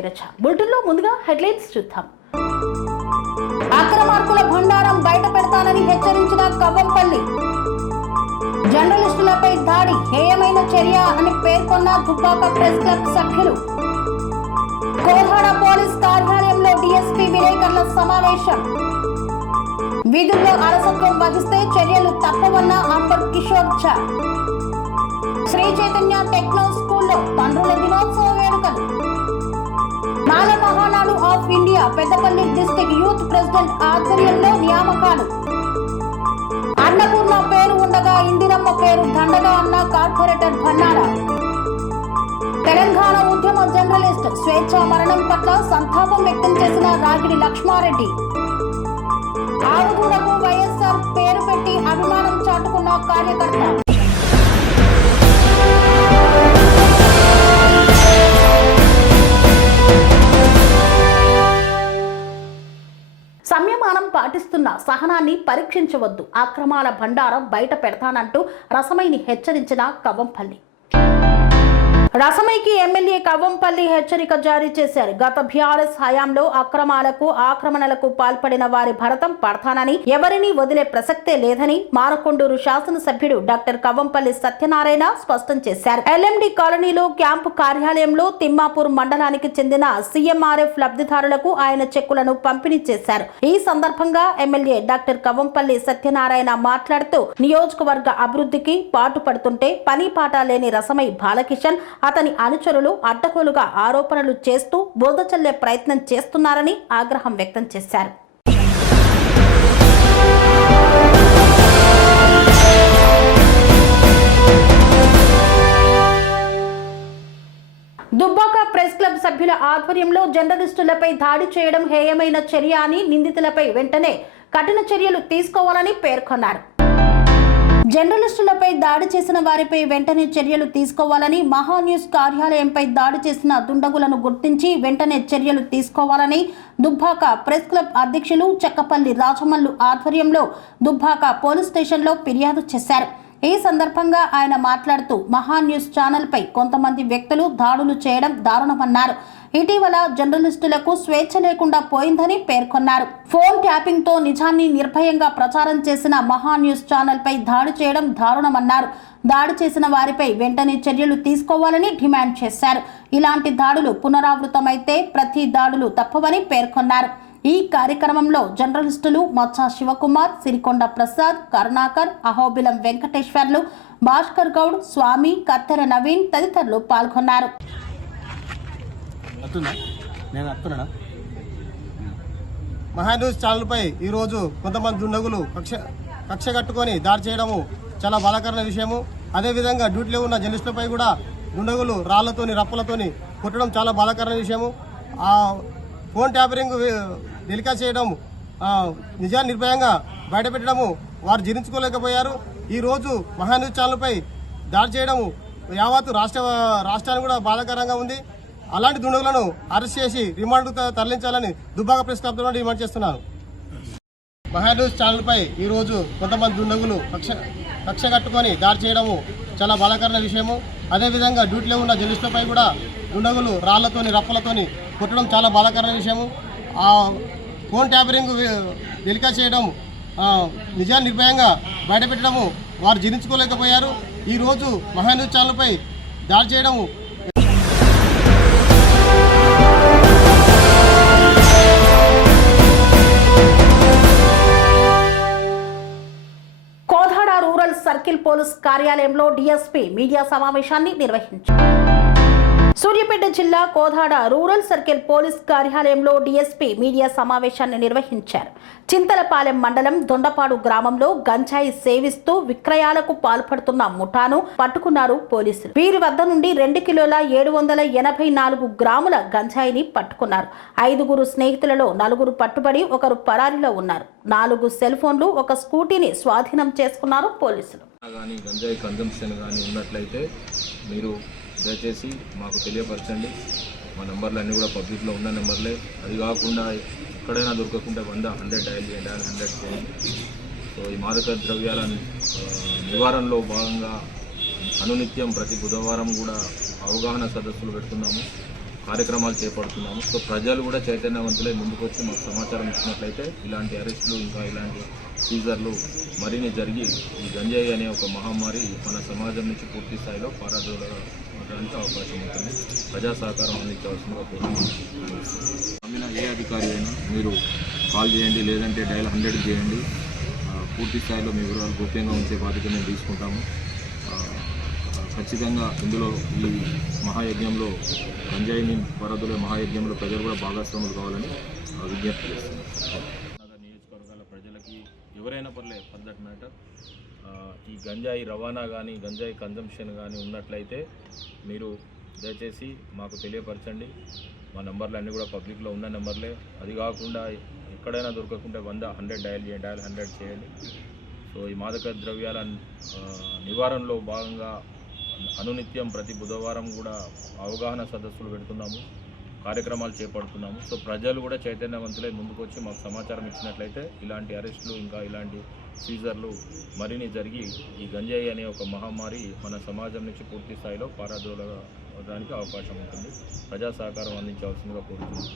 నీరజ. బులెటిన్లో ముందుగా హెడ్లైన్స్ చూద్దాం. అక్రమార్కుల భండారం బయట పెడతానని హెచ్చరించిన కవ్వంపల్లి. జర్నలిస్టులపై దాడి హేయమైన చర్య అని పేర్కొన్న దుబ్బాక ప్రెస్ క్లబ్ సభ్యులు. కోదాడ పోలీస్ కార్యాలయంలో డీఎస్పీ విలేకరుల సమావేశం. విధుల్లో అలసత్వం వహిస్తే చర్యలు తప్పవన్న అంబర్ కిషోర్ ఝా. శ్రీ చైతన్య టెక్నో స్కూల్లో తండ్రుల దినోత్సవ వేడుకలు. Mala Mahanadu of India Peddapalli district youth president ఆధ్వర్యంలో నియామకాలు. అన్నపూర్ణ పేరు ఉండగా ఇందిరమ్మ పేరు దండగా అన్న కార్పొరేటర్ భన్నారా. తెలంగాణ ఉద్యమ జర్నలిస్ట్ స్వేచ్ఛ మరణం పట్ల సంతాపం వ్యక్తం చేసిన రాగిడి లక్ష్మారెడ్డి. ఆవుగూడకు వైఎస్ఆర్ పేరు పెట్టి అభిమానం చాటుకున్న కార్యకర్త. సంయమనం పాటిస్తున్న సహనాన్ని పరీక్షించవద్దు, అక్రమాల భండారం బయట పెడతానంటూ రసమైని హెచ్చరించిన కవ్వంపల్లి. రసమైకి ఎమ్మెల్యే కవ్వంపల్లి హెచ్చరిక జారీ చేశారు. గత బీఆర్ఎస్ హయాంలో అక్రమాలకు ఆక్రమణలకు పాల్పడిన వారి భరతం పడతానని, ఎవరిని వదిలే ప్రసక్తే లేదని మారకొండూరు శాసనసభ్యుడు డాక్టర్ కవ్వంపల్లి సత్యనారాయణ స్పష్టం చేశారు. ఎల్ఎండి కాలనీలో క్యాంపు కార్యాలయంలో తిమ్మాపూర్ మండలానికి చెందిన సీఎంఆర్ఎఫ్ లబ్ధిదారులకు ఆయన చెక్కులను పంపిణీ చేశారు. ఈ సందర్భంగా ఎమ్మెల్యే డాక్టర్ కవ్వంపల్లి సత్యనారాయణ మాట్లాడుతూ నియోజకవర్గ అభివృద్ధికి పాటుపడుతుంటే పని పాట లేని రసమై బాలకిషన్, అతని అనుచరులు అడ్డగోలుగా ఆరోపణలు చేస్తూ బురద చల్లే ప్రయత్నం చేస్తున్నారని ఆగ్రహం వ్యక్తం చేశారు. దుబ్బాక ప్రెస్ క్లబ్ సభ్యుల ఆధ్వర్యంలో జర్నలిస్టులపై దాడి చేయడం హేయమైన చర్య అని, నిందితులపై వెంటనే కఠిన చర్యలు తీసుకోవాలని పేర్కొన్నారు. జర్నలిస్టులపై దాడి చేసిన వారిపై వెంటనే చర్యలు తీసుకోవాలని, మహాన్యూస్ కార్యాలయంపై దాడి చేసిన దుండగులను గుర్తించి వెంటనే చర్యలు తీసుకోవాలని దుబ్బాక ప్రెస్ క్లబ్ అధ్యక్షులు చక్కపల్లి రాజమల్లు ఆధ్వర్యంలో దుబ్బాక పోలీస్ స్టేషన్లో ఫిర్యాదు చేశారు. ఈ సందర్భంగా ఆయన మాట్లాడుతూ మహాన్యూస్ ఛానల్పై కొంతమంది వ్యక్తులు దాడులు చేయడం దారుణమన్నారు. ఇటీవల జర్నలిస్టులకు స్వేచ్ఛ లేకుండా పోయిందని పేర్కొన్నారు. ఫోన్ ట్యాపింగ్ తో నిజాన్ని నిర్భయంగా ప్రచారం చేసిన మహాన్యూస్ ఛానల్ పై దాడి చేయడం దారుణమన్నారు. దాడి చేసిన వారిపై వెంటనే చర్యలు తీసుకోవాలని డిమాండ్ చేశారు. ఇలాంటి దాడులు పునరావృతమైతే ప్రతి దాడులు తప్పవని పేర్కొన్నారు. ఈ కార్యక్రమంలో జర్నలిస్టులు మచ్చా శివకుమార్, సిరికొండ ప్రసాద్, కరుణాకర్, అహోబిలం వెంకటేశ్వర్లు, భాస్కర్ గౌడ్, స్వామి, కత్తెర నవీన్ తదితరులు పాల్గొన్నారు. మహాన్యూస్ ఛానల్పై ఈరోజు కొంతమంది దుండగులు కక్ష కట్టుకొని దాడి చేయడము చాలా బాధాకరమైన విషయము. అదేవిధంగా డ్యూటీలో ఉన్న జర్నలిస్టులపై కూడా దుండగులు రాళ్లతోని రప్పలతోని కొట్టడం చాలా బాధాకరమైన విషయము. ఆ ఫోన్ ట్యాపరింగ్ డెలికా చేయడం, నిజాన్ని నిర్భయంగా బయటపెట్టడము వారు జీర్ణించుకోలేకపోయారు. ఈరోజు మహాన్యూస్ ఛానల్పై దాడి చేయడము యావత్తు రాష్ట్రానికి కూడా బాధాకరంగా ఉంది. అలాంటి దుండగులను అరెస్ట్ చేసి రిమాండ్కు తరలించాలని దుబ్బాక ప్రెస్ క్లబ్ ద్వారా డిమాండ్ చేస్తున్నారు. మహాన్యూస్ ఛానల్పై ఈరోజు కొంతమంది దుండగులు కక్ష కట్టుకొని దాడి చేయడము చాలా బాధాకరమైన విషయము. అదేవిధంగా డ్యూటీలో ఉన్న జర్నలిస్టులపై కూడా దుండగులు రాళ్లతోని రప్పలతోని కొట్టడం చాలా బాధాకరమైన విషయము. ఆ ఫోన్ ట్యాపరింగ్ డెలికా చేయడం, నిజాన్ని నిర్భయంగా బయటపెట్టడము వారు జీర్ణించుకోలేకపోయారు. ఈరోజు మహాన్యూస్ ఛానల్పై దాడి చేయడము సర్కిల్ పోలీస్ కార్యాలయంలో డీఎస్పీ మీడియా సమావేశాన్ని నిర్వహించారు. సూర్యాపేట జిల్లా కోదాడ రూరల్ సర్కిల్ పోలీస్ కార్యాలయంలో డీఎస్పీ మీడియా సమావేశాన్ని నిర్వహించారు. చింతలపాలెం మండలం దొండపాడు గ్రామంలో గంజాయి సేవిస్తూ విక్రయాలకు పాల్పడుతున్న ముఠాను పట్టుకున్నారు పోలీసులు. వీరి వద్ద నుండి 2 కిలోల 784 గ్రాముల గంజాయిని పట్టుకున్నారు. 5 స్నేహితులలో 4 పట్టుబడి 1 పరారీలో ఉన్నారు. 4 సెల్ ఫోన్లు, 1 స్కూటీని స్వాధీనం చేసుకున్నారు పోలీసులు. గంజాయి కన్జంప్షన్ కానీ ఉన్నట్లయితే మీరు దయచేసి మాకు తెలియపరచండి. మా నెంబర్లు అన్నీ కూడా పబ్లిక్లో ఉన్న నెంబర్లే. అది కాకుండా ఎక్కడైనా దొరకకుండా 100 డయల్ చేయండి, 100 చేయండి. సో ఈ మాదక ద్రవ్యాల నివారణలో భాగంగా అనునిత్యం ప్రతి బుధవారం కూడా అవగాహన సదస్సులు పెడుతున్నాము. కార్యక్రమాలు చేపడుతున్నాము. సో ప్రజలు కూడా చైతన్యవంతులై ముందుకు వచ్చి మాకు సమాచారం ఇచ్చినట్లయితే ఇలాంటి అరెస్టులు ఇంకా ఇలాంటి సీజర్లు మరిన్ని జరిగి ఈ గంజాయి అనే ఒక మహమ్మారి మన సమాజం నుంచి పూర్తి స్థాయిలో పారదోలడానికి అవకాశం ఉంటుంది. ప్రజా సహకారం అందించవలసిందిగా కోరుతున్నాను. నమ్మిన ఏ అధికారి అయినా మీరు కాల్ చేయండి, లేదంటే డయల్ 100 చేయండి. పూర్తి స్థాయిలో మీ వివరాలు గోప్యంగా ఉంచే బాధ్యత మేము తీసుకుంటాము. ఖచ్చితంగా ఇందులో ఈ మహాయజ్ఞంలో గంజాయిని పారదోలే మహాయజ్ఞంలో ప్రజలు కూడా భాగస్వాములు కావాలని విజ్ఞప్తి చేస్తున్నాం. నియోజకవర్గాల ప్రజలకి ఎవరైనా పర్లేదు ఫర్ దట్ మ్యాటర్ ఈ గంజాయి రవాణా కానీ గంజాయి కన్జంప్షన్ కానీ ఉన్నట్లయితే మీరు దయచేసి మాకు తెలియపరచండి. మా నెంబర్లు అన్నీ కూడా పబ్లిక్లో ఉన్న నెంబర్లే. అది కాకుండా ఎక్కడైనా దొరకకుంటే 100 డయల్ 100 చేయండి. సో ఈ మాదక ద్రవ్యాల నివారణలో భాగంగా అనునిత్యం ప్రతి బుధవారం కూడా అవగాహన సదస్సులు పెడుతున్నాము, కార్యక్రమాలు చేపడుతున్నాము. సో ప్రజలు కూడా చైతన్యవంతులై ముందుకు వచ్చి మాకు సమాచారం ఇచ్చినట్లయితే ఇలాంటి అరెస్టులు ఇంకా ఇలాంటి సీజర్లు మరిన్ని జరిగి ఈ గంజాయి అనే ఒక మహమ్మారి మన సమాజం నుంచి పూర్తి స్థాయిలో పారదోలడానికి అవకాశం ఉంటుంది. ప్రజా సహకారం అందించవలసిందిగా కోరుతున్నాను.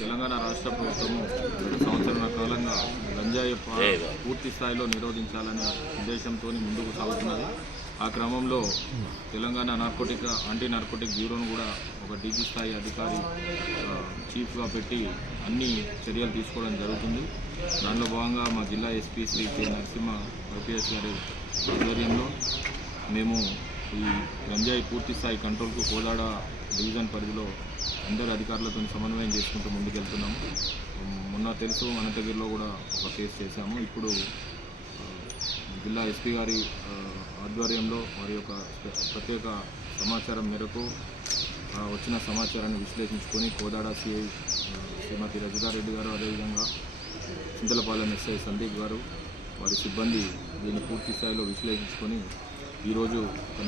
తెలంగాణ రాష్ట్ర ప్రభుత్వము 2 సంవత్సరాల కాలంగా గంజాయి పూర్తి స్థాయిలో నిరోధించాలనే ఉద్దేశంతో ముందుకు సాగుతున్నది. ఆ క్రమంలో తెలంగాణ యాంటీ నార్కోటిక్ బ్యూరోను కూడా ఒక డీజీ స్థాయి అధికారి చీఫ్గా పెట్టి అన్ని చర్యలు తీసుకోవడం జరుగుతుంది. దానిలో భాగంగా మా జిల్లా SP Shri K Narasimha IPS గారి ఆధ్వర్యంలో మేము ఈ గంజాయి పూర్తి స్థాయి కంట్రోల్కు కోదాడ డివిజన్ పరిధిలో అందరు అధికారులతో సమన్వయం చేసుకుంటూ ముందుకెళ్తున్నాము. మొన్న తెలుసు అనంతగిరిలో కూడా ఒక కేసు చేశాము. ఇప్పుడు జిల్లా ఎస్పీ గారి ఆధ్వర్యంలో వారి యొక్క ప్రత్యేక సమాచారం మేరకు వచ్చిన సమాచారాన్ని విశ్లేషించుకొని కోదాడ సిఐ శ్రీమతి రజితారెడ్డి గారు, అదేవిధంగా చింతలపాలెం ఎస్ఐ సందీప్ గారు, వారి సిబ్బంది దీన్ని పూర్తి స్థాయిలో విశ్లేషించుకొని ఈరోజు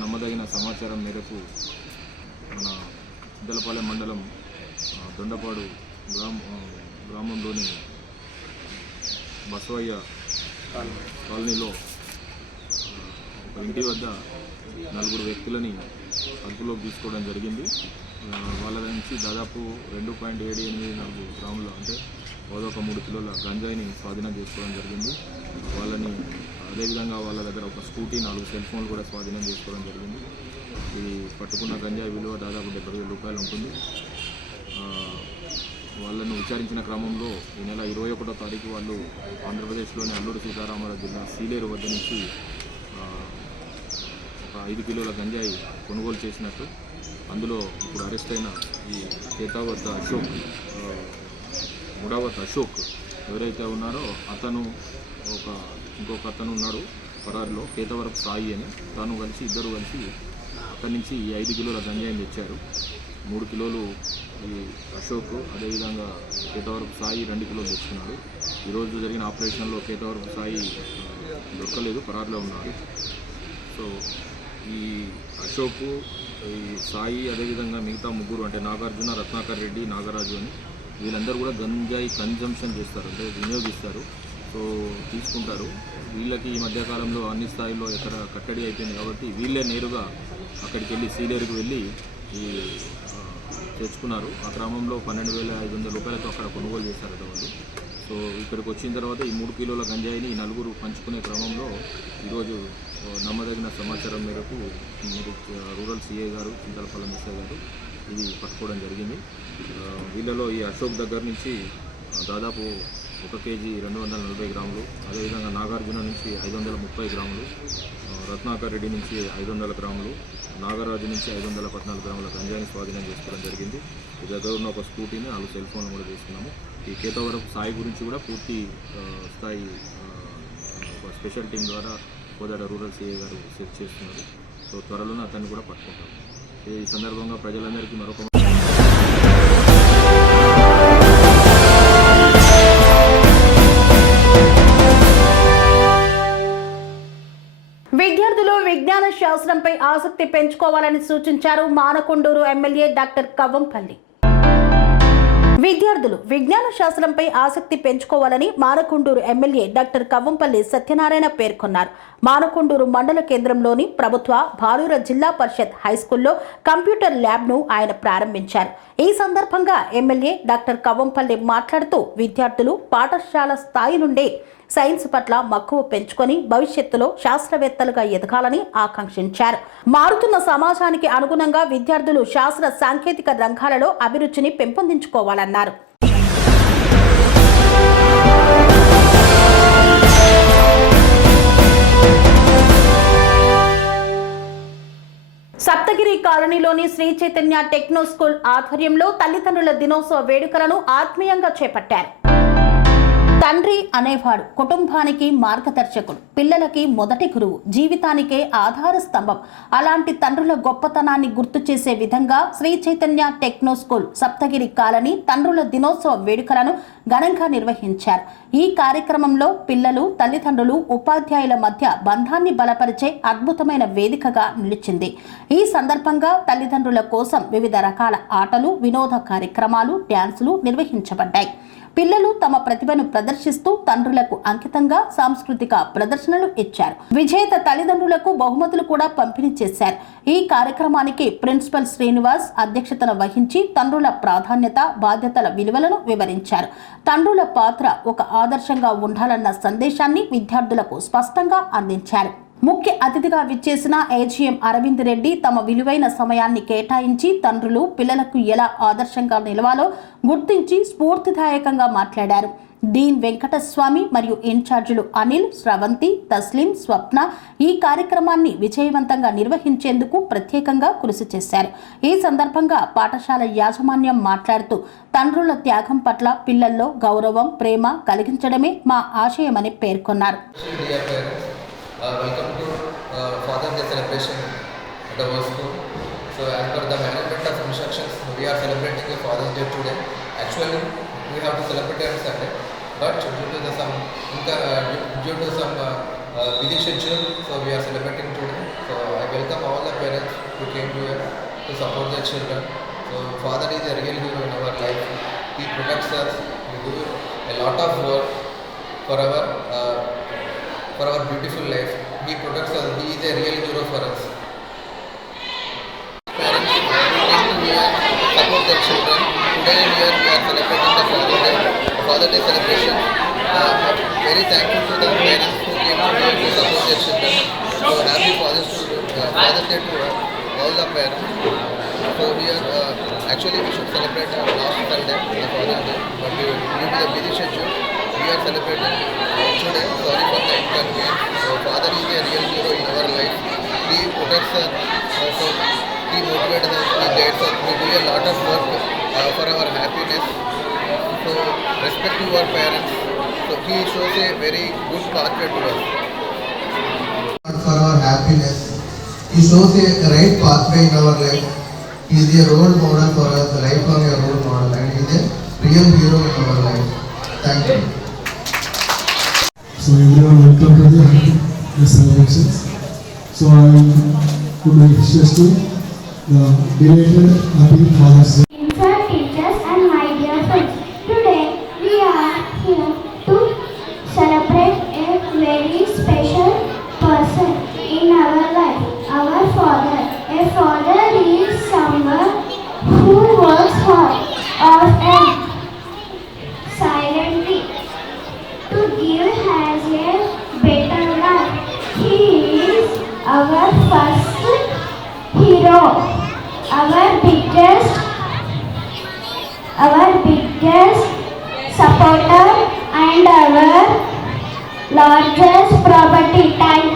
నమ్మదగిన సమాచారం మేరకు మన చింతలపాలెం మండలం దొండపాడు గ్రామంలోని బసవయ్య కాలనీలో ఒక ఇంటి వద్ద 4 వ్యక్తులని అదుపులోకి తీసుకోవడం జరిగింది. వాళ్ళ నుంచి దాదాపు 2.784 గ్రాములు అంటే 3 కిలోల గంజాయిని స్వాధీనం చేసుకోవడం జరిగింది. వాళ్ళని అదేవిధంగా వాళ్ళ దగ్గర ఒక స్కూటీ, 4 సెల్ ఫోన్లు కూడా స్వాధీనం చేసుకోవడం జరిగింది. ఇది పట్టుకున్న గంజాయి విలువ దాదాపు 70,000 రూపాయలు ఉంటుంది. వాళ్ళను విచారించిన క్రమంలో ఈ నెల 21వ తారీఖు వాళ్ళు ఆంధ్రప్రదేశ్లోని అల్లూరు సీతారామరాజు జిల్లా సీలేరు వద్ద నుంచి ఒక 5 కిలోల గంజాయి కొనుగోలు చేసినట్టు, అందులో ఇప్పుడు అరెస్ట్ అయిన ఈ కేతావత్ అశోక్, ముడావత్ అశోక్ ఎవరైతే ఉన్నారో అతను ఇంకొక అతను ఉన్నాడు పరారిలో, కేతవరపు సాయి అని, తాను కలిసి ఇద్దరు కలిసి అక్కడి నుంచి ఈ 5 కిలోల గంజాయిని తెచ్చారు. 3 కిలోలు ఈ అశోక్, అదేవిధంగా కేతవరపు సాయి 2 కిలోలు తెచ్చుకున్నాడు. ఈరోజు జరిగిన ఆపరేషన్లో కేతవరపు సాయి దొరకలేదు, పరారిలో ఉన్నాడు. సో ఈ అశోక్, ఈ సాయి, అదేవిధంగా మిగతా 3 అంటే నాగార్జున, రత్నాకర్ రెడ్డి, నాగరాజు అని వీళ్ళందరూ కూడా గంజాయి కన్జంప్షన్ చేస్తారు, అంటే వినియోగిస్తారు. సో తీసుకుంటారు. వీళ్ళకి ఈ మధ్యకాలంలో అన్ని స్థాయిల్లో ఎక్కడ కట్టడి అయిపోయింది కాబట్టి వీళ్ళే నేరుగా అక్కడికి వెళ్ళి సీలేరుకు వెళ్ళి ఈ తెచ్చుకున్నారు. ఆ క్రమంలో 12,500 రూపాయలతో అక్కడ కొనుగోలు చేశారట వాళ్ళు. సో ఇక్కడికి వచ్చిన తర్వాత ఈ 3 కిలోల గంజాయిని 4 పంచుకునే క్రమంలో ఈరోజు నమ్మదగిన సమాచారం మేరకు రూరల్ సిఐ గారు, చింతలపాలెం ఎస్ఐ గారు ఇది పట్టుకోవడం జరిగింది. వీళ్ళలో ఈ అశోక్ దగ్గర నుంచి దాదాపు 1 కేజీ 240 గ్రాములు, అదేవిధంగా నాగార్జున నుంచి 530 గ్రాములు, రత్నాకర్ రెడ్డి నుంచి 500 గ్రాములు, నాగరాజు నుంచి 514 గ్రాముల గంజాయిని స్వాధీనం చేసుకోవడం జరిగింది. ఈ దగ్గర ఉన్న ఒక స్కూటీని 4 సెల్ ఫోన్లు కూడా తీసుకున్నాము. ఈ కేతవరపు సాయి గురించి కూడా పూర్తి స్థాయి ఒక స్పెషల్ టీం ద్వారా కోదాడ రూరల్ సిఐ గారు సెర్చ్ చేస్తున్నారు. సో త్వరలోనే అతన్ని కూడా పట్టుకుంటాం. ఈ సందర్భంగా ప్రజలందరికీ మరొక విద్యార్థులు విజ్ఞాన శాస్త్రంపై ఆసక్తి పెంచుకోవాలని సూచించారు మానకొండూరు ఎమ్మెల్యే డాక్టర్ కవ్వంపల్లి. విద్యార్థులు విజ్ఞాన శాస్త్రంపై ఆసక్తి పెంచుకోవాలని మానకొండూరు ఎమ్మెల్యే డాక్టర్ కవ్వంపల్లి సత్యనారాయణ పేర్కొన్నారు. మానకొండూరు మండల కేంద్రంలోని ప్రభుత్వ బాలుర జిల్లా పరిషత్ హైస్కూల్లో కంప్యూటర్ ల్యాబ్ను ఆయన ప్రారంభించారు. ఈ సందర్భంగా ఎమ్మెల్యే డాక్టర్ కవ్వంపల్లి మాట్లాడుతూ విద్యార్థులు పాఠశాల స్థాయి నుండే సైన్స్ పట్ల మక్కువ పెంచుకొని భవిష్యత్తులో శాస్త్రవేత్తలుగా ఎదగాలని ఆకాంక్షించారు. మారుతున్న సమాజానికి అనుగుణంగా విద్యార్థులు శాస్త్ర సాంకేతిక రంగాలలో అభిరుచిని పెంపొందించుకోవాలన్నారు. సప్తగిరి కాలనీలోని శ్రీ చైతన్య టెక్నో స్కూల్ ఆధ్వర్యంలో తల్లిదండ్రుల దినోత్సవ వేడుకలను ఆత్మీయంగా చేపట్టారు. తండ్రి అనేవాడు కుటుంబానికి మార్గదర్శకుడు, పిల్లలకి మొదటి గురువు, జీవితానికే ఆధార స్తంభం. అలాంటి తండ్రుల గొప్పతనాన్ని గుర్తు చేసే విధంగా Sri Chaitanya Techno School Saptagiri Colony తండ్రుల దినోత్సవ వేడుకలను ఘనంగా నిర్వహించారు. ఈ కార్యక్రమంలో పిల్లలు, తల్లిదండ్రులు, ఉపాధ్యాయుల మధ్య బంధాన్ని బలపరిచే అద్భుతమైన వేదికగా నిలిచింది. ఈ సందర్భంగా తల్లిదండ్రుల కోసం వివిధ రకాల ఆటలు, వినోద కార్యక్రమాలు, డ్యాన్సులు నిర్వహించబడ్డాయి. పిల్లలు తమ ప్రతిభను ప్రదర్శిస్తూ తండ్రులకు అంకితంగా సాంస్కృతిక ప్రదర్శనలు ఇచ్చారు. విజేత తల్లిదండ్రులకు బహుమతులు కూడా పంపిణీ చేశారు. ఈ కార్యక్రమానికి ప్రిన్సిపల్ శ్రీనివాస్ అధ్యక్షతన వహించి తండ్రుల ప్రాధాన్యత, బాధ్యతల విలువలను వివరించారు. తండ్రుల పాత్ర ఒక ఆదర్శంగా ఉండాలన్న సందేశాన్ని విద్యార్థులకు స్పష్టంగా అందించారు. ముఖ్య అతిథిగా విచ్చేసిన ఏజీఎం అరవింద్ రెడ్డి తమ విలువైన సమయాన్ని కేటాయించి తండ్రులు పిల్లలకు ఎలా ఆదర్శంగా నిలవాలో గుర్తించి స్ఫూర్తిదాయకంగా మాట్లాడారు. డీన్ వెంకటస్వామి మరియు ఇన్ఛార్జీలు అనిల్, స్రవంతి, తస్లీం, స్వప్న ఈ కార్యక్రమాన్ని విజయవంతంగా నిర్వహించేందుకు ప్రత్యేకంగా కృషి చేశారు. ఈ సందర్భంగా పాఠశాల యాజమాన్యం మాట్లాడుతూ తండ్రుల త్యాగం పట్ల పిల్లల్లో గౌరవం, ప్రేమ కలిగించడమే మా ఆశయమని పేర్కొన్నారు. Welcome to Father's Day celebration at our school. So as per the management of instructions, we are celebrating a Father's Day today. Actually, we have to celebrate it on Sunday, but due to some busy schedule, so we are celebrating today. So I welcome all the parents who came here to support their children. So Father is a real hero in our life. He protects us. We do a lot of work for our beautiful life. He protects us. He is a real hero for us. Parents who came to here support their children. Today here we are celebrating the Father Day celebration. Very thankful to the parents who came to here to support their children. So happy Father's Day to all the parents. So here actually we should celebrate last Sunday, the Father's Day, but due to the busy schedule, we are celebrating today. Sorry for the inconvenience. So Father is a real hero in our life. He protects us, so he motivates us, he guides us. We do a lot of work for our happiness. So respect to our parents. So he shows a very good pathway to us. For our happiness, he shows a right pathway in our life. He is a role model for us, lifelong a role model, and he is a real hero in our life. Thank you. So everyone, welcome to the celebrations. So I would wish to the belated happy Father's Day. Dear teachers and my dear friends, today we are here to celebrate a very special person in our life, our father. A father is someone who works hard and silently to give us a better life. He is our first hero, our biggest supporter and our largest property type.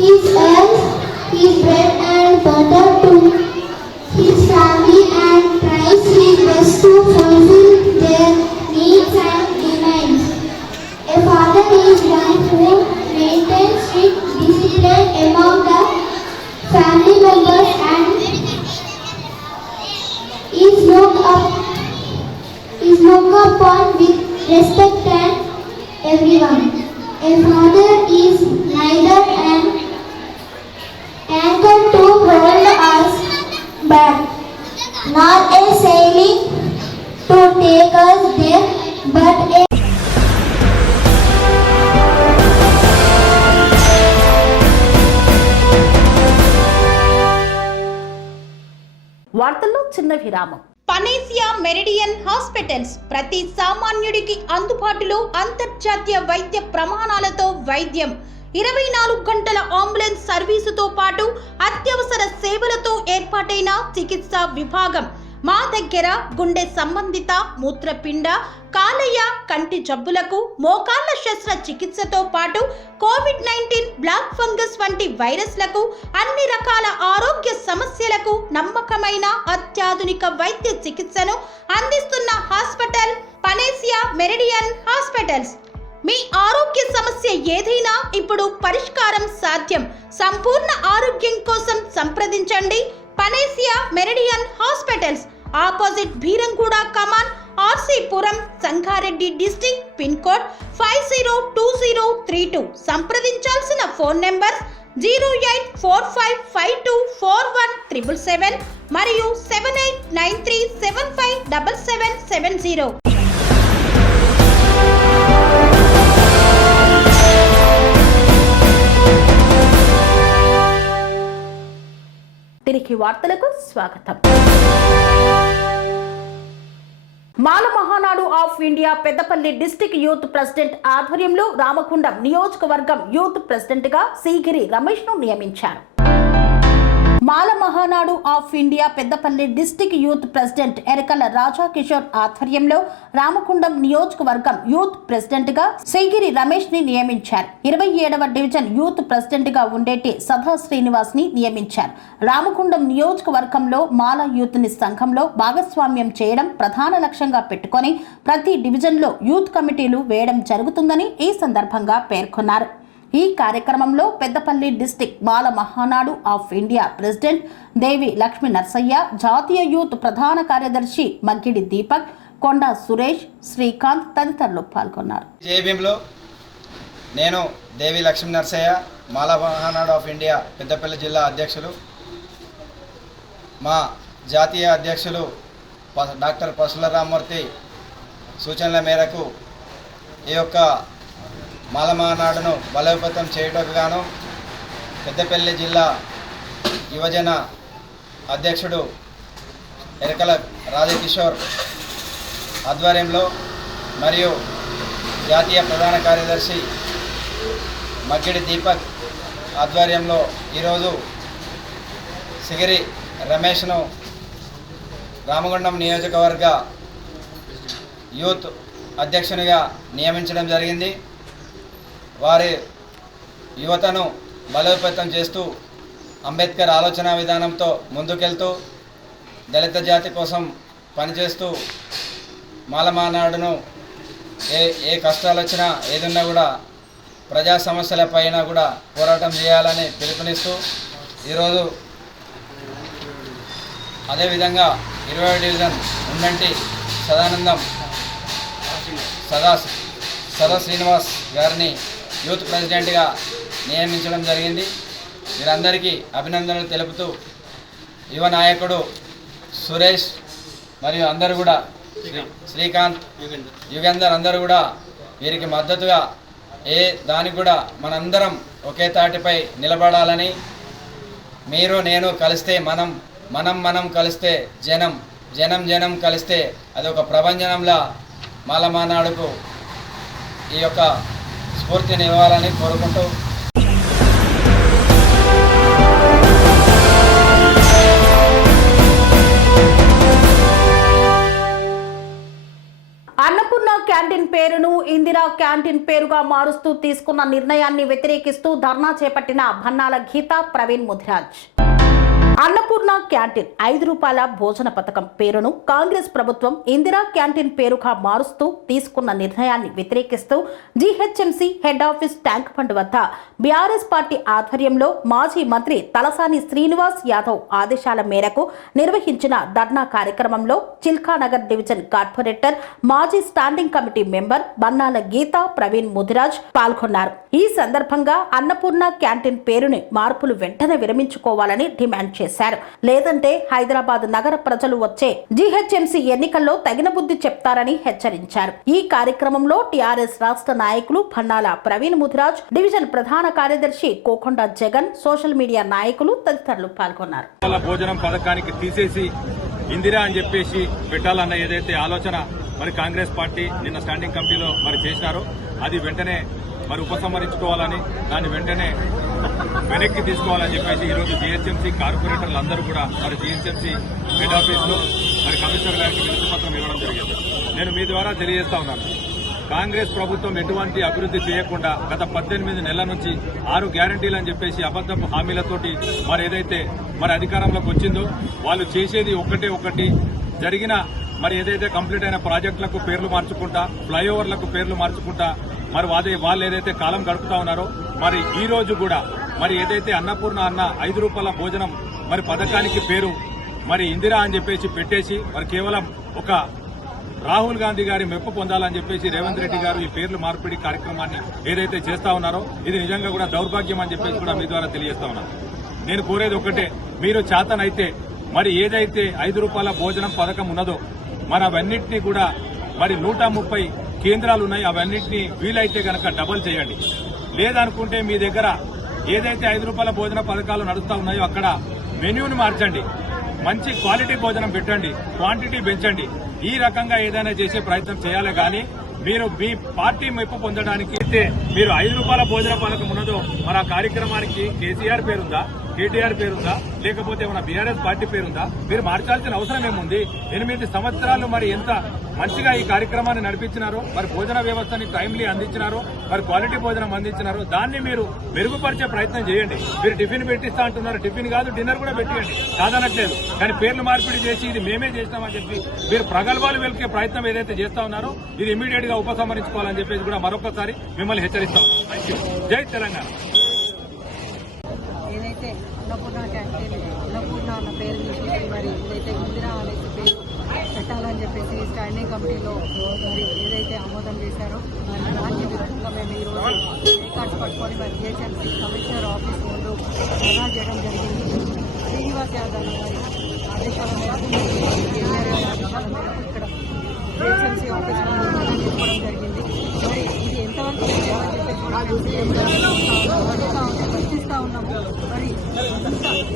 His earns his bread and butter to his family and tries his best to fulfill their needs and demands. A father is one who maintains strict discipline among the family members and is looked upon with respect and everyone. A father is neither an anchor to hold us back, nor a sailing to take us there, but a వార్తల్లో చిన్న విరామం. Panacea Meridian hospitals ప్రతి సామాన్యుడికి అందుబాటులో అంతర్జాతీయ వైద్య ప్రమాణాలతో వైద్యం, 24 గంటల అంబులెన్స్ సర్వీసుతో పాటు అత్యవసర సేవలతో ఏర్పాటైన చికిత్సా విభాగం. మా దగ్గర గుండె సంబంధిత, మూత్రపిండ, కాలేయ, కంటి జబ్బులకు, మోకాళ్ల శస్త్ర చికిత్సతో పాటు కోవిడ్-19, బ్లాక్ ఫంగస్ వంటి వైరస్లకు, అన్ని రకాల ఆరోగ్య సమస్యలకు నమ్మకమైన అత్యాధునిక వైద్య చికిత్సను అందిస్తున్న హాస్పిటల్ పనేసియా మెరిడియన్ హాస్పిటల్స్. మీ ఆరోగ్య సమస్య ఏదైనా ఇప్పుడు పరిష్కారం సాధ్యం. సంపూర్ణ ఆరోగ్యం కోసం సంప్రదించండి Panacea Meridian hospitals, opposite Bheeramguda Kaman, RC Puram, Sangareddy district, pin code 502032. సంప్రదించాల్సిన ఫోన్ నెంబర్ 0845524177 మరియు 7893757770. తిరిగి వార్తలకు స్వాగతం. Mala Mahanadu of India Peddapalli district youth president ఆధ్వర్యంలో రామగుండం నియోజకవర్గం యూత్ ప్రెసిడెంట్ గా సీగిరి రమేష్ ను నియమించారు. Mala Mahanadu of India Peddapalli district youth president Erakala Raja Kishore ఆధ్వర్యంలో రామగుండం నియోజకవర్గం యూత్ ప్రెసిడెంట్ గా సీగిరి రమేష్ ని నియమించారు. 27వ డివిజన్ యూత్ ప్రెసిడెంట్ గా ఉండేటి సదా శ్రీనివాస్ ని నియమించారు. రామగుండం నియోజకవర్గంలో మాల యూత్ ని సంఘంలో భాగస్వామ్యం చేయడం ప్రధాన లక్ష్యంగా పెట్టుకొని ప్రతి డివిజన్లో యూత్ కమిటీలు వేయడం జరుగుతుందని ఈ సందర్భంగా పేర్కొన్నారు. ఈ కార్యక్రమంలో Peddapalli district Mala Mahanadu of India president Devi Lakshmi Narsaiah, జాతీయ యూత్ ప్రధాన కార్యదర్శి మగ్గిడి దీపక్, కొండా సురేష్, శ్రీకాంత్ తదితరులు పాల్గొన్నారు. జేబీఎంలో నేను దేవి లక్ష్మీ నర్సయ్య, మాల మహానాడు ఆఫ్ ఇండియా పెద్దపల్లి జిల్లా అధ్యక్షులు. మా జాతీయ అధ్యక్షులు డాక్టర్ పసుల రామ్మూర్తి సూచనల మేరకు ఈ యొక్క మాల మహానాడును బలోపేతం చేయటకు గాను పెద్దపల్లి జిల్లా యువజన అధ్యక్షుడు ఎరకల రాజకిషోర్ ఆధ్వర్యంలో మరియు జాతీయ ప్రధాన కార్యదర్శి మగ్గిడి దీపక్ ఆధ్వర్యంలో ఈరోజు సిగిరి రమేష్ను రామగుండం నియోజకవర్గ యూత్ అధ్యక్షునిగా నియమించడం జరిగింది. వారి యువతను బలోపేతం చేస్తూ అంబేద్కర్ ఆలోచన విధానంతో ముందుకెళ్తూ దళిత జాతి కోసం పనిచేస్తూ మాల మహానాడును ఏ కష్టాలు వచ్చినా ఏదున్నా కూడా ప్రజా సమస్యల పైన కూడా పోరాటం చేయాలని పిలుపునిస్తూ ఈరోజు అదేవిధంగా 20వ డివిజన్ ఉండంటి సదానందం సదా శ్రీనివాస్ గారిని యూత్ ప్రెసిడెంట్గా నియమించడం జరిగింది. వీరందరికీ అభినందనలు తెలుపుతూ యువ నాయకుడు సురేష్ మరియు అందరూ కూడా శ్రీకాంత్, యుగేందర్ అందరూ కూడా వీరికి మద్దతుగా దానికి కూడా మనందరం ఒకే తాటిపై నిలబడాలని, మీరు నేను కలిస్తే మనం కలిస్తే జనం కలిస్తే అదొక ప్రభంజనంలా మాల మహానాడుకు ఈ యొక్క స్ఫూర్తిని ఇవ్వాలని కోరుకుంటూ అన్నపూర్ణ క్యాంటీన్ పేరును ఇందిరా క్యాంటీన్ పేరుగా మారుస్తూ తీసుకున్న నిర్ణయాన్ని వ్యతిరేకిస్తూ ధర్నా చేపట్టిన భన్నాల గీత, ప్రవీణ్ ముదిరాజ్. అన్నపూర్ణ క్యాంటీన్ 5 రూపాయల భోజన పథకం పేరును కాంగ్రెస్ ప్రభుత్వం ఇందిరా క్యాంటీన్ పేరుగా మారుస్తూ తీసుకున్న నిర్ణయాన్ని వ్యతిరేకిస్తూ GHMC head office tank bund వద్ద బీఆర్ఎస్ పార్టీ ఆధ్వర్యంలో మాజీ మంత్రి తలసాని శ్రీనివాస్ యాదవ్ ఆదేశాల మేరకు నిర్వహించిన ధర్నా కార్యక్రమంలో చిల్కానగర్ డివిజన్ కార్పొరేటర్, మాజీ స్టాండింగ్ కమిటీ మెంబర్ బన్నాల గీత, ప్రవీణ్ ముదిరాజ్ పాల్గొన్నారు. ఈ సందర్భంగా అన్నపూర్ణ క్యాంటీన్ పేరుని మార్పులు వెంటనే విరమించుకోవాలని డిమాండ్ చేశారు. లేదంటే హైదరాబాద్ నగర ప్రజలు వచ్చే జీహెచ్ఎంసీ ఎన్నికల్లో తగిన బుద్ధి చెప్తారని హెచ్చరించారు. ఈ కార్యక్రమంలో టీఆర్ఎస్ రాష్ట్ర నాయకులు భన్నాల ప్రవీణ్ ముదిరాజ్, డివిజన్ ప్రధాన కార్యదర్శి కోకొండ జగన్, సోషల్ మీడియా నాయకులు తదితరులు పాల్గొన్నారు. భోజనం పథకానికి తీసేసి ఇందిరా అని చెప్పేసి పెట్టాలన్న ఏదైతే ఆలోచన మరి కాంగ్రెస్ పార్టీ నిన్న స్టాండింగ్ కమిటీలో మరి చేశారో అది వెంటనే మరి ఉపసంహరించుకోవాలని, దాన్ని వెంటనే వెనక్కి తీసుకోవాలని చెప్పేసి ఈరోజు జీహెచ్ఎంసీ కార్పొరేటర్లు అందరూ కూడా మరి జీహెచ్ఎంసీ హెడ్ ఆఫీస్లో మరి కమిషనర్ గారికి వినతి పత్రం ఇవ్వడం జరిగింది. నేను మీ ద్వారా తెలియజేస్తా ఉన్నాను, కాంగ్రెస్ ప్రభుత్వం ఎటువంటి అభివృద్ధి చేయకుండా గత 18 నెలల నుంచి 6 గ్యారంటీలు అని చెప్పేసి అబద్ధపు హామీలతోటి మరి ఏదైతే మరి అధికారంలోకి వచ్చిందో వాళ్ళు చేసేది ఒకటి జరిగిన మరి ఏదైతే కంప్లీట్ అయిన ప్రాజెక్టులకు పేర్లు మార్చుకుంటా, ఫ్లైఓవర్లకు పేర్లు మార్చుకుంటా మరి వాళ్ళు ఏదైతే కాలం గడుపుతా ఉన్నారో మరి ఈ రోజు కూడా మరి ఏదైతే అన్నపూర్ణ అన్న 5 రూపాయల భోజనం మరి పథకానికి పేరు మరి ఇందిరా అని చెప్పేసి పెట్టేసి మరి కేవలం ఒక రాహుల్ గాంధీ గారి మెప్పు పొందాలని చెప్పేసి రేవంత్ రెడ్డి గారు ఈ పేర్లు మార్పిడి కార్యక్రమాన్ని ఏదైతే చేస్తా ఉన్నారో ఇది నిజంగా కూడా దౌర్భాగ్యం అని చెప్పేసి కూడా మీ ద్వారా తెలియజేస్తా ఉన్నాను. నేను కోరేది ఒకటే, మీరు చేతనైతే మరి ఏదైతే 5 రూపాయల భోజనం పథకం ఉన్నదో మరి అవన్నింటినీ కూడా మరి 130 కేంద్రాలు ఉన్నాయి, అవన్నింటినీ వీలైతే కనుక డబుల్ చేయండి. లేదనుకుంటే మీ దగ్గర ఏదైతే 5 రూపాయల భోజన పథకాలు నడుస్తా ఉన్నాయో అక్కడ మెన్యూని మార్చండి, మంచి క్వాలిటీ భోజనం పెట్టండి, క్వాంటిటీ పెంచండి. ఈ రకంగా ఏదైనా చేసే ప్రయత్నం చేయాలి. కానీ మీరు మీ పార్టీ మెప్పు పొందడానికి అయితే మీరు 5 రూపాయల భోజన పథకం ఉన్నదో మరి ఆ కార్యక్రమానికి కేసీఆర్ పేరుందా, కేటీఆర్ పేరుందా, లేకపోతే మన బీఆర్ఎస్ పార్టీ పేరుందా? మీరు మార్చాల్సిన అవసరం ఏముంది? 8 సంవత్సరాలు మరి ఎంత మంచిగా ఈ కార్యక్రమాన్ని నడిపించినారో, మరి భోజన వ్యవస్థని టైమ్లీ అందించినారో, మరి క్వాలిటీ భోజనం అందించినారో దాన్ని మీరు మెరుగుపరిచే ప్రయత్నం చేయండి. మీరు టిఫిన్ పెట్టిస్తా అంటున్నారు, టిఫిన్ కాదు డిన్నర్ కూడా పెట్టియండి, కాదనట్లేదు. కానీ పేర్లు మార్పిడి చేసి ఇది మేమే చేస్తామని చెప్పి మీరు ప్రగల్భాలు వెలికే ప్రయత్నం ఏదైతే చేస్తా ఉన్నారో ఇది ఇమీడియట్ గా ఉపసంహరించుకోవాలని చెప్పేసి కూడా మరొకసారి మిమ్మల్ని హెచ్చరిస్తాం. జై తెలంగాణ. ఏదైతే అన్నపూర్ణ క్యాంటీన్ అన్నపూర్ణ అన్న పేరు తీసి మరి ఏదైతే ఇందిరా అనేసి పేరు పెట్టాలని చెప్పేసి స్టాండింగ్ కమిటీలో మరి ఏదైతే ఆమోదం చేశారో మరి దానికి విరుద్ధంగా మేము ఈరోజు రికార్డ్స్ పట్టుకొని మరి జిహెచ్ఎంసీ కమిషనర్ ఆఫీస్ ముందు ధర్నా చేయడం జరిగింది. శ్రీనివాస్ యాదవ్ గారి ఆదేశాల మేరకు ఇక్కడ జిహెచ్ఎంసీ ఆఫీస్ ముందు ధర్నా చేసుకోవడం జరిగింది. మరి ఇది ఎంతవరకు ప్రశ్నిస్తా ఉన్నాము. మరి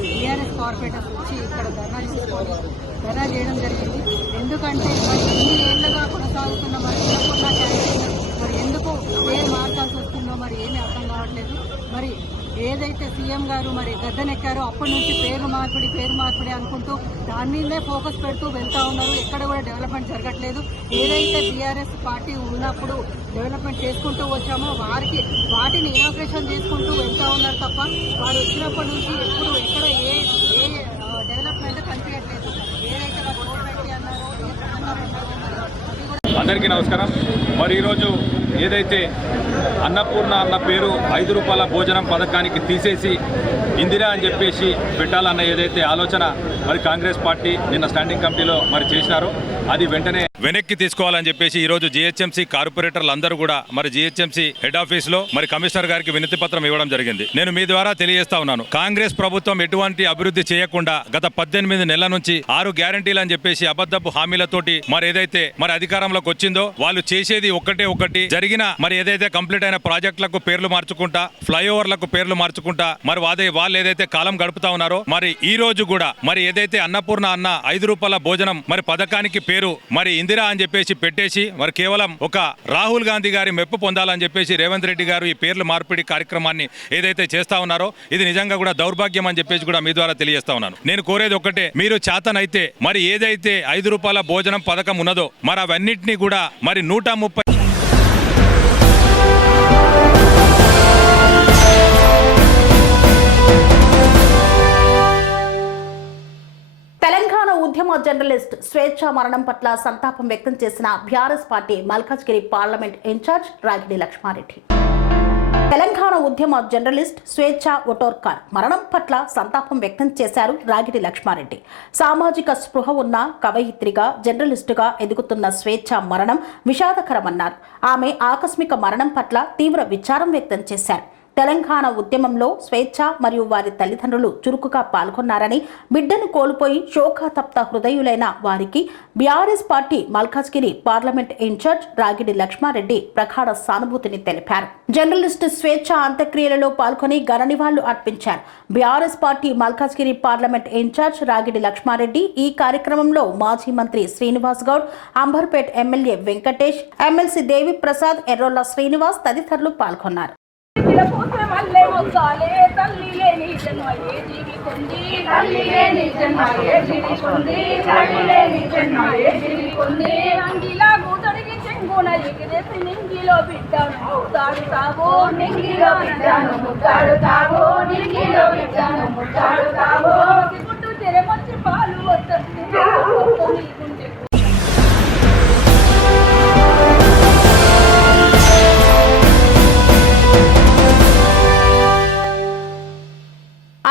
టీఆర్ఎస్ కార్పొరేటర్స్ వచ్చి ఇక్కడ ధర్నా చేయడం జరిగింది. ఎందుకంటే మరి 8 ఏళ్లుగా కొనసాగుతున్న మరి అన్నపూర్ణ క్యాంటీన్ మరి ఎందుకు పేరు మార్చాల్సి వస్తుందో మరి ఏమీ అర్థం కావట్లేదు. మరి ఏదైతే సీఎం గారు మరి గద్దెనెక్కారో అప్పటి నుంచి పేరు మార్పిడి అనుకుంటూ దాని మీదే ఫోకస్ పెడుతూ వెళ్తా ఉన్నారు. ఎక్కడ కూడా డెవలప్మెంట్ జరగట్లేదు. ఏదైతే బీఆర్ఎస్ పార్టీ ఉన్నప్పుడు డెవలప్మెంట్ చేసుకుంటూ వచ్చామో వాటిని ఇనాగ్రేషన్ చేసుకుంటూ వెళ్తా ఉన్నారు తప్ప వారు వచ్చినప్పటి నుంచి ఎప్పుడు ఎక్కడ ఏ డెవలప్మెంట్ కనిపించట్లేదు. ఏదైతే రోడ్ పెట్టి అన్నారో అందరికీ నమస్కారం. మరి ఈరోజు ఏదైతే అన్నపూర్ణ అన్న పేరు 5 రూపాయల భోజనం పథకానికి తీసేసి ఇందిరా అని చెప్పేసి పెట్టాలన్న ఏదైతే ఆలోచన మరి కాంగ్రెస్ పార్టీ నిన్న స్టాండింగ్ కమిటీలో మరి చేసినారో అది వెంటనే వెనక్కి తీసుకోవాలని చెప్పేసి ఈరోజు జీహెచ్ఎంసీ కార్పొరేటర్లు అందరూ కూడా మరి జీహెచ్ఎంసీ హెడ్ ఆఫీస్ లో మరి కమిషనర్ గారికి వినతి పత్రం ఇవ్వడం జరిగింది. నేను మీ ద్వారా తెలియజేస్తా ఉన్నాను, కాంగ్రెస్ ప్రభుత్వం ఎటువంటి అభివృద్ధి చేయకుండా గత 18 నెలల నుంచి 6 గ్యారంటీలు అని చెప్పేసి అబద్ధపు హామీలతోటి మరి ఏదైతే మరి అధికారంలోకి వచ్చిందో వాళ్ళు చేసేది ఒకటి జరిగిన మరి ఏదైతే కంప్లీట్ అయిన ప్రాజెక్టులకు పేర్లు మార్చుకుంటా, ఫ్లైఓవర్లకు పేర్లు మార్చుకుంటా మరి వాళ్ళు ఏదైతే కాలం గడుపుతా ఉన్నారో మరి ఈ రోజు కూడా మరి ఏదైతే అన్నపూర్ణ అన్న 5 రూపాయల భోజనం మరి పథకానికి పేరు మరి ఇందిరా అని చెప్పేసి పెట్టేసి మరి కేవలం ఒక రాహుల్ గాంధీ గారి మెప్పు పొందాలని చెప్పేసి రేవంత్ రెడ్డి గారు ఈ పేర్లు మార్పిడి కార్యక్రమాన్ని ఏదైతే చేస్తా ఉన్నారో ఇది నిజంగా కూడా దౌర్భాగ్యం అని చెప్పేసి కూడా మీ ద్వారా తెలియజేస్తా ఉన్నాను. నేను కోరేది ఒకటే, మీరు చేతనైతే మరి ఏదైతే 5 రూపాయల భోజనం పథకం ఉన్నదో మరి అవన్నింటినీ కూడా మరి 130 ఉద్యమ జర్నలిస్ట్ స్వేచ్ఛ మరణం పట్ల సంతాపం వ్యక్తం చేసిన BRS party Malkajgiri parliament incharge Ragidi Laxma Reddy. Telangana ఉద్యమ జర్నలిస్ట్ స్వేచ్ఛ ఒటోర్కర్ మరణం పట్ల సంతాపం వ్యక్తం చేశారు రాగిడి లక్ష్మారెడ్డి. సామాజిక స్పృహ ఉన్న కవయిత్రిగా జర్నలిస్టుగా ఎదుగుతున్న స్వేచ్ఛ మరణం విషాదకరమన్నారు. ఆమె ఆకస్మిక మరణం పట్ల తీవ్ర విచారం వ్యక్తం చేశారు. తెలంగాణ ఉద్యమంలో స్వేచ్ఛ మరియు వారి తల్లిదండ్రులు చురుకుగా పాల్గొన్నారని, బిడ్డను కోల్పోయి శోకాతప్త హృదయులైన వారికి BRS party Malkajgiri parliament incharge Ragidi Laxma Reddy ప్రగాఢ సానుభూతిని తెలిపారు. జర్నలిస్టు స్వేచ్ఛ అంత్యక్రియలలో పాల్గొని ఘన నివాళులు అర్పించారు. BRS party Malkajgiri parliament incharge Ragidi Laxma Reddy ఈ కార్యక్రమంలో మాజీ మంత్రి శ్రీనివాస్ గౌడ్, అంబర్పేట్ ఎమ్మెల్యే వెంకటేష్, ఎమ్మెల్సీ దేవి ప్రసాద్, ఎర్రోళ్ల శ్రీనివాస్ తదితరులు పాల్గొన్నారు.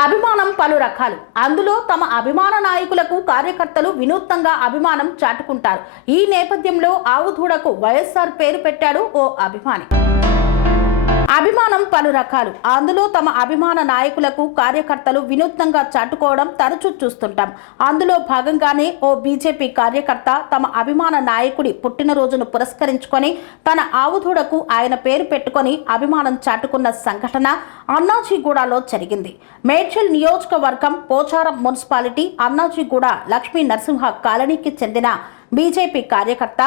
అభిమానం పలు రకాలు. అందులో తమ అభిమాన నాయకులకు కార్యకర్తలు వినూత్నంగా అభిమానం చాటుకుంటారు. ఈ నేపథ్యంలో ఆవుదూడకు వైఎస్ఆర్ పేరు పెట్టాడు ఓ అభిమాని. అభిమానం పలు రకాలు. అందులో తమ అభిమాన నాయకులకు కార్యకర్తలు వినూత్నంగా చాటుకోవడం తరచూ చూస్తుంటాం. అందులో భాగంగానే ఓ బీజేపీ కార్యకర్త తమ అభిమాన నాయకుడి పుట్టినరోజును పురస్కరించుకొని తన ఆవుదూడకు ఆయన పేరు పెట్టుకొని అభిమానం చాటుకున్న సంఘటన అన్నాజీగూడలో జరిగింది. మేడ్చల్ నియోజకవర్గం పోచారం మున్సిపాలిటీ అన్నాజీగూడ లక్ష్మీ నరసింహ కాలనీకి చెందిన బీజేపీ కార్యకర్త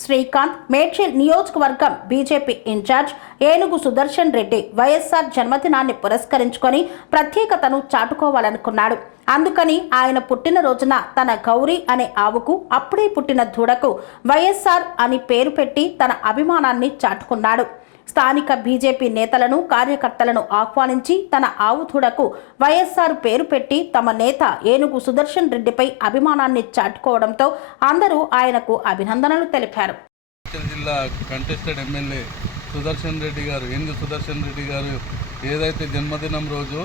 శ్రీకాంత్ మేడ్చల్ నియోజకవర్గం బీజేపీ ఇన్ఛార్జ్ ఏనుగు సుదర్శన్ రెడ్డి వైఎస్ఆర్ జన్మదినాన్ని పురస్కరించుకొని ప్రత్యేకతను చాటుకోవాలనుకున్నాడు. అందుకని ఆయన పుట్టినరోజున తన గౌరీ అనే ఆవుకు అప్పుడే పుట్టిన దూడకు వైఎస్ఆర్ అని పేరు పెట్టి తన అభిమానాన్ని చాటుకున్నాడు. స్థానిక బీజేపీ నేతలను, కార్యకర్తలను ఆహ్వానించి తన ఆవుదూడకు వైఎస్ఆర్ పేరు పెట్టి తమ నేత ఏనుగు సుదర్శన్ రెడ్డిపై అభిమానాన్ని చాటుకోవడంతో అందరూ ఆయనకు అభినందనలు తెలిపారు. జిల్లా కంటెస్టెడ్ ఎమ్మెల్యే సుదర్శన్ రెడ్డి గారు, ఏనుగు సుదర్శన్ రెడ్డి గారు ఏదైతే జన్మదినం రోజు,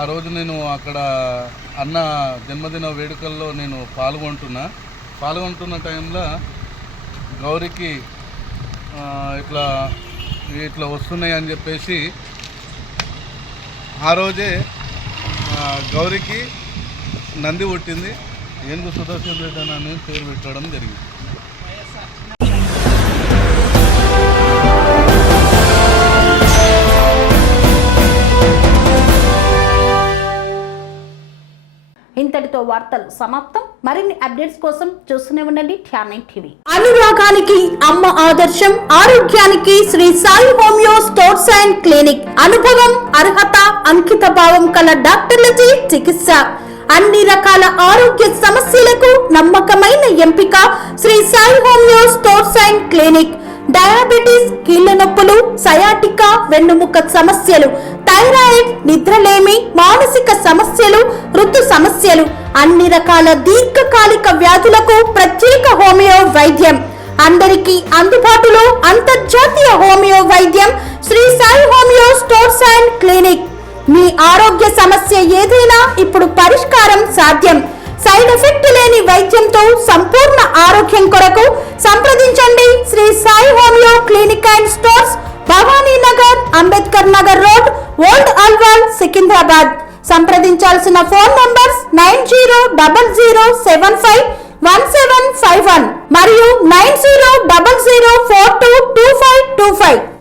ఆ రోజు నేను అక్కడ అన్న జన్మదిన వేడుకల్లో నేను పాల్గొంటున్న టైంలో గౌరికి ఇట్లా వస్తున్నాయి అని చెప్పేసి ఆ రోజే గౌరికి నంది పుట్టింది. ఏనుగు సుదర్శన్ రెడ్డి అని పేరు పెట్టడం జరిగింది. ఇంతటితో వార్తలు సమాప్తం. మరిన్ని అప్డేట్స్ కోసం చూస్తూనే ఉండండి ఛానల్ టీవీ. అనురాగానికి అమ్మ ఆదర్శం, ఆరోగ్యానికి Sri Sai homeo stores and Clinic. అనుభవం, అర్హత, అంకిత భావం కల డాక్టర్లచే చికిత్స. అన్ని రకాల ఆరోగ్య సమస్యలకు నమ్మకమైన ఎంపిక Sri Sai homeo stores and Clinic. Diabetes, కీళ్ల నొప్పులు, సయాటికా, వెన్నుముక సమస్యలు, థైరాయిడ్, నిద్రలేమి, మానసిక సమస్యలు, ఋతు సమస్యలు, అన్ని రకాల దీర్ఘకాలిక వ్యాధులకు ప్రత్యేక హోమియో వైద్యం. అందరికీ అందుబాటులో అంతర్జాతీయ హోమియో వైద్యం Sri Sai homeo stores and clinic. మీ ఆరోగ్య సమస్య ఏదైనా ఇప్పుడు పరిష్కారం సాధ్యం. సైడ్ ఎఫెక్ట్ లేని వైద్యంతో సంపూర్ణ ఆరోగ్యం కొరకు సంప్రదించండి Sri Sai homeo clinic and stores, Bhavani Nagar, Ambedkar Nagar road, old Alwal, Secunderabad. సంప్రదించాల్సిన ఫోన్ నంబర్స్ 9000751751 మరియు 9000422525.